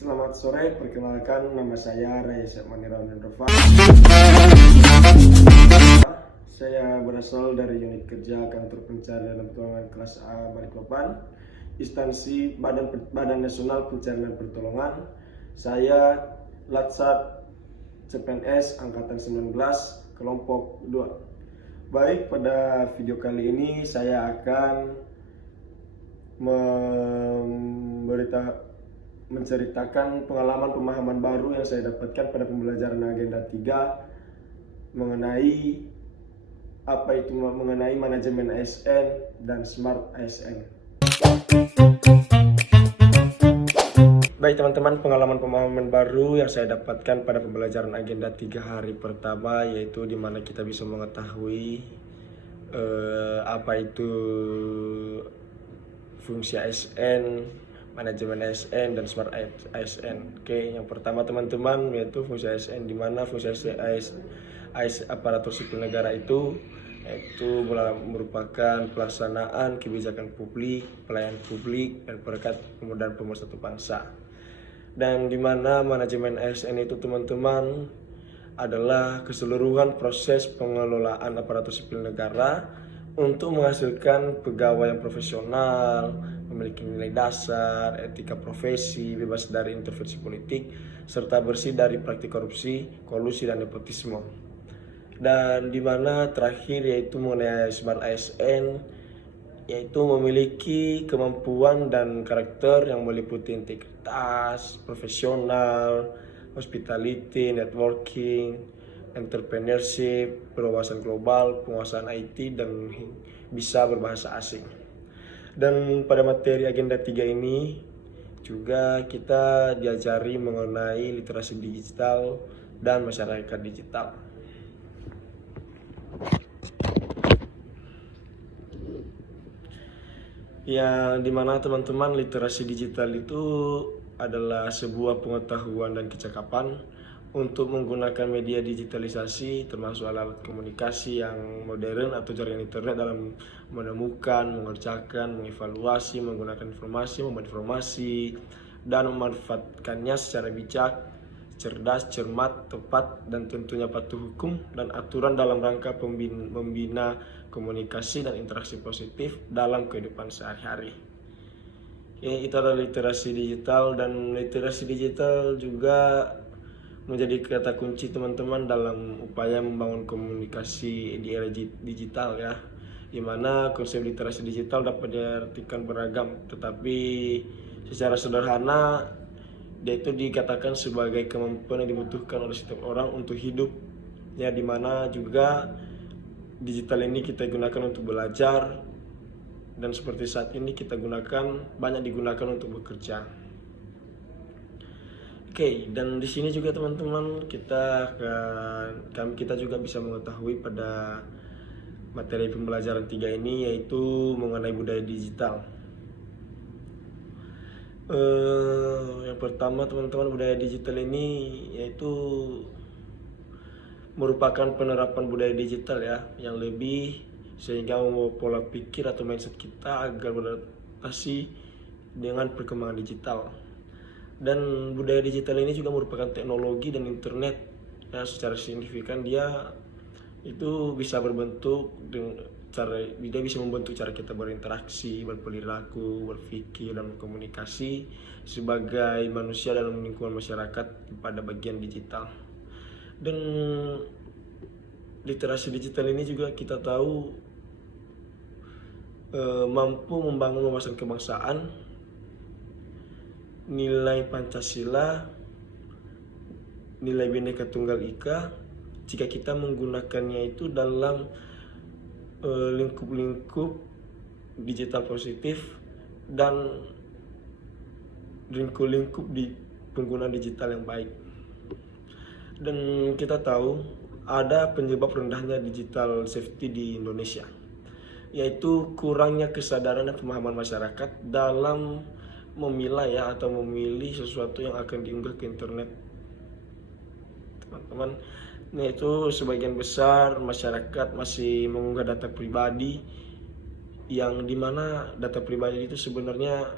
Selamat sore, perkenalkan nama saya Raisa Manirawan Nova. Saya berasal dari unit kerja kantor pencarian dan pertolongan kelas A Balikpapan, instansi Badan Nasional Pencarian dan Pertolongan. Saya Latsat CPNS Angkatan 19, kelompok 2. Baik, pada video kali ini saya akan menceritakan pengalaman pemahaman baru yang saya dapatkan pada pembelajaran agenda 3 mengenai mengenai manajemen ASN dan Smart ASN. Baik teman-teman, pengalaman pemahaman baru yang saya dapatkan pada pembelajaran agenda 3 hari pertama, yaitu dimana kita bisa mengetahui apa itu fungsi ASN, manajemen ASN dan Smart ASN. Oke, yang pertama teman-teman yaitu fungsi ASN, di mana fungsi aparatur sipil negara itu merupakan pelaksanaan kebijakan publik, pelayanan publik, dan perangkat kemudahan pemersatu bangsa. Dan di mana manajemen ASN itu teman-teman adalah keseluruhan proses pengelolaan aparatur sipil negara untuk menghasilkan pegawai yang profesional, memiliki nilai dasar, etika profesi, bebas dari intervensi politik, serta bersih dari praktik korupsi, kolusi, dan nepotisme. Dan di mana terakhir yaitu mengenai Smart ASN, yaitu memiliki kemampuan dan karakter yang meliputi integritas, profesional, hospitality, networking, entrepreneurship, berwawasan global, penguasaan IT, dan bisa berbahasa asing. Dan pada materi agenda 3 ini juga kita diajari mengenai literasi digital dan masyarakat digital. Yang dimana teman-teman, literasi digital itu adalah sebuah pengetahuan dan kecakapan untuk menggunakan media digitalisasi termasuk alat komunikasi yang modern atau jaringan internet dalam menemukan, mengerjakan, mengevaluasi, menggunakan informasi, membuat informasi, dan memanfaatkannya secara bijak, cerdas, cermat, tepat, dan tentunya patuh hukum dan aturan dalam rangka membina komunikasi dan interaksi positif dalam kehidupan sehari-hari. Itu adalah literasi digital, dan literasi digital juga menjadi kata kunci teman-teman dalam upaya membangun komunikasi di era digital ya, dimana konsep literasi digital dapat diartikan beragam, tetapi secara sederhana dia itu dikatakan sebagai kemampuan yang dibutuhkan oleh setiap orang untuk hidup ya, dimana juga digital ini kita gunakan untuk belajar, dan seperti saat ini kita banyak digunakan untuk bekerja. Oke, dan di sini juga teman-teman kita juga bisa mengetahui pada materi pembelajaran 3 ini, yaitu mengenai budaya digital. Yang pertama teman-teman, budaya digital ini yaitu merupakan penerapan budaya digital ya, yang lebih sehingga membawa pola pikir atau mindset kita agar beradaptasi dengan perkembangan digital. Dan budaya digital ini juga merupakan teknologi dan internet ya, secara signifikan dia itu bisa membentuk cara kita berinteraksi, berperilaku, berpikir, dan berkomunikasi sebagai manusia dalam lingkungan masyarakat pada bagian digital. Dan literasi digital ini juga kita tahu mampu membangun wawasan kebangsaan, nilai Pancasila, nilai Bhinneka Tunggal Ika, jika kita menggunakannya itu dalam lingkup-lingkup digital positif dan lingkup-lingkup di penggunaan digital yang baik. Dan kita tahu ada penyebab rendahnya digital safety di Indonesia, yaitu kurangnya kesadaran dan pemahaman masyarakat dalam memilah ya, atau memilih sesuatu yang akan diunggah ke internet teman-teman. Nah, itu sebagian besar masyarakat masih mengunggah data pribadi, yang dimana data pribadi itu sebenarnya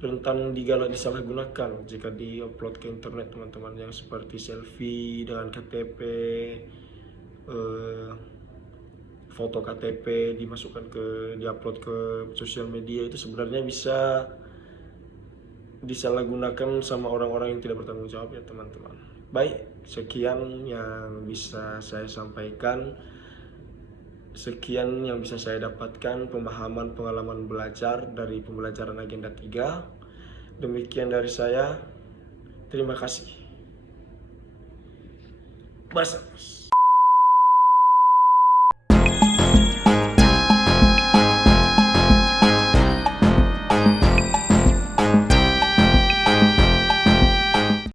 rentan disalahgunakan jika diupload ke internet teman-teman, yang seperti selfie dengan KTP, foto KTP diupload ke sosial media, itu sebenarnya bisa disalahgunakan sama orang-orang yang tidak bertanggung jawab ya teman-teman. Baik, sekian yang bisa saya sampaikan. Sekian yang bisa saya dapatkan pemahaman pengalaman belajar dari pembelajaran agenda 3. Demikian dari saya. Terima kasih. Basarnas.